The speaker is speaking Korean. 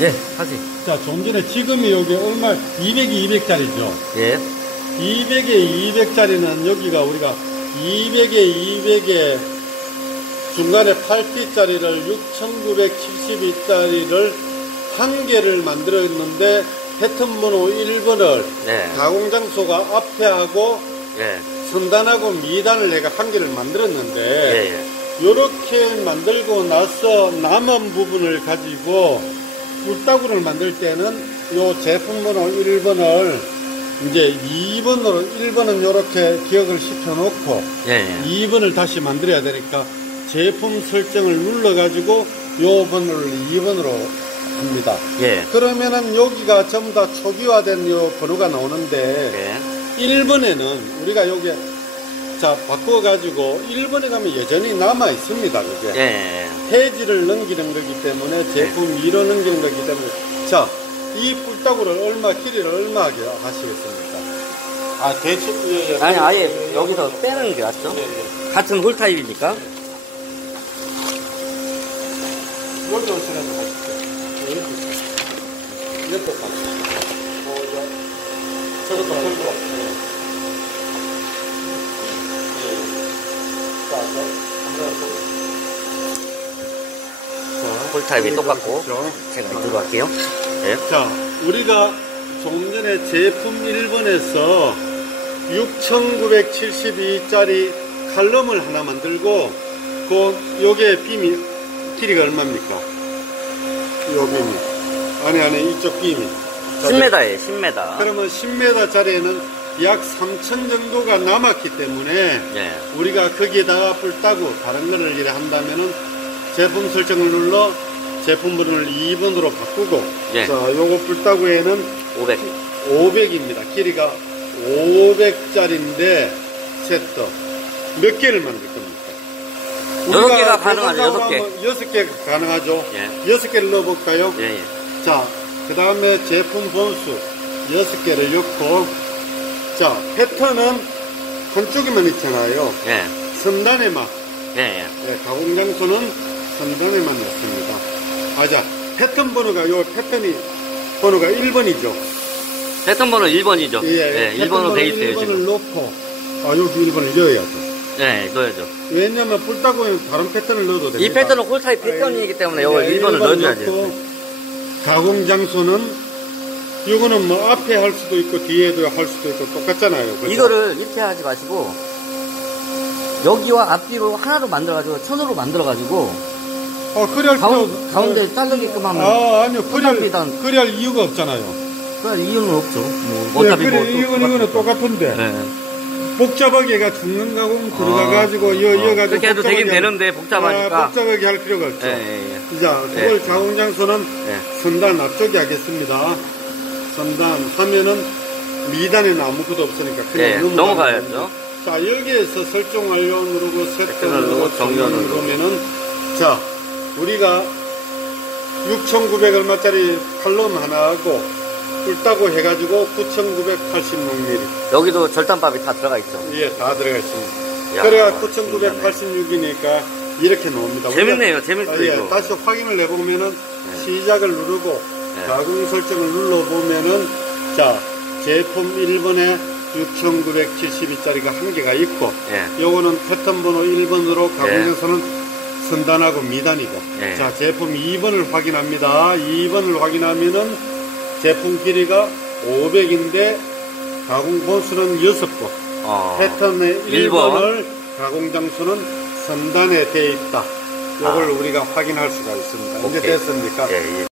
예, 하지. 자, 좀 전에 지금이 여기 얼마, 200이 200짜리죠. 예. 200에 200짜리는 여기가 우리가 200에 200에 중간에 8T짜리를 6972짜리를 한 개를 만들었는데 패턴 번호 1번을 네. 가공 장소가 앞에 하고 예. 선단하고 미단을 내가 한 개를 만들었는데 예, 예. 이렇게 만들고 나서 남은 부분을 가지고 꿀따구를 만들 때는 요 제품 번호 1번을 이제 2번으로 1번은 이렇게 기억을 시켜 놓고 예, 예. 2번을 다시 만들어야 되니까 제품 설정을 눌러 가지고 요 번호를 2번으로 합니다. 예. 그러면은 여기가 전부 다 초기화된 요 번호가 나오는데 예. 1번에는 우리가 여기 자 바꿔가지고 1번에 가면 여전히 남아 있습니다. 그게 예. 예. 페이지를 넘기는 거기 때문에 제품 네. 2로 넘기는 거기 때문에 자이 뿔따구를 얼마 길이를 얼마 하게 하시겠습니까? 아 대충 예, 예. 아니, 아예 여기서 빼는 게 낫죠? 예, 예. 같은 홀 타입이니까. 여기 오시면 하시죠. 옆에 이제 저것도 헐거 없어요. 예. 자, 저, 홀 타입이 똑같고. 제가 이쪽으로 할게요. 예. 자, 우리가 조금 전에 제품 1번에서 6972짜리 칼럼을 하나 만들고, 그, 요게 빔이, 길이가 얼마입니까? 요 빔이. 아니, 아니, 이쪽 빔이. 자, 10m에 10m. 그러면 10m짜리에는 약 3천 정도가 남았기 때문에, 예. 우리가 거기에다가 뿔 따고 다른 거를 이래 한다면은 제품 설정을 눌러 제품 번호를 2번으로 바꾸고 예. 자 요거 뿔 따구에는 500. 500입니다 길이가 500짜리인데 세트 몇 개를 만들 겁니까? 여섯 개가 가능하죠, 여섯 개. 여섯 개 가능하죠 예. 여섯 개를 넣어볼까요? 예, 예. 자그 다음에 제품 번수 여섯 개를 넣고 자 패턴은 한쪽에만 있잖아요 예. 선단에만 예, 예. 네, 가공 장소는 선단에만 넣습니다. 아, 자, 패턴 번호가, 요 패턴이, 번호가 1번이죠. 패턴 번호 1번이죠. 예, 패턴 1번으로 번호 돼 있어요, 1번을 지금. 넣고, 아, 여기 1번을 넣어야죠. 예, 넣어야죠. 왜냐면 뿔따구에는 다른 패턴을 넣어도 됩니다. 이 패턴은 홀 타입 패턴이기 때문에 이걸 네, 1번을 1번 넣어줘야죠. 가공 장소는, 이거는 뭐 앞에 할 수도 있고, 뒤에도 할 수도 있고, 똑같잖아요. 그죠? 이거를 이렇게 하지 마시고 여기와 앞뒤로 하나로 만들어가지고 천으로 만들어가지고 어, 그리 할 가운, 가운데 자르게끔 하면 아, 아니요. 그리 할, 끝납니다. 그리 할 이유가 없잖아요. 그냥 이유는 없죠. 뭐 어차피 네, 뭐 그래, 또 이건, 이거는. 똑같은데. 예. 복잡하게 가 죽는 가공 아. 들어가가지고 이어 어, 이어가지고 그렇게 해도 되긴 되는데 복잡하니까. 아, 복잡하게 할 필요가 없죠. 예, 예, 예. 자, 그걸 가공 장소는 예. 선단 앞쪽에 하겠습니다. 선단 하면은 미단에는 아무것도 없으니까 그냥 예, 넘어가야죠. 자, 여기에서 설정 완료 누르고 세트 누르고 정렬. 누르면은 자, 우리가 6,900 얼마짜리 칼럼 하나 하고 뿔따고 해가지고 9,986mm 여기도 절단밥이 다 들어가 있죠. 예, 다 들어가 있습니다. 야, 그래야 9,986이니까 이렇게 나옵니다. 재밌네요. 재밌어요, 아, 예, 이거. 다시 확인을 해보면은 네. 시작을 누르고 네. 가공 설정을 눌러보면은 자, 제품 1번에 6,972짜리가 한 개가 있고 예. 요거는 패턴 번호 1번으로 네. 가공해서는 선단하고 미단이고 네. 자, 제품 2번을 확인합니다. 2번을 확인하면은 제품 길이가 500인데 가공 본수는 6번. 어. 패턴의 일 1번을 가공 장소는 선단에 돼 있다. 이걸 아. 우리가 확인할 수가 있습니다. 오케이. 됐습니까? 예, 예.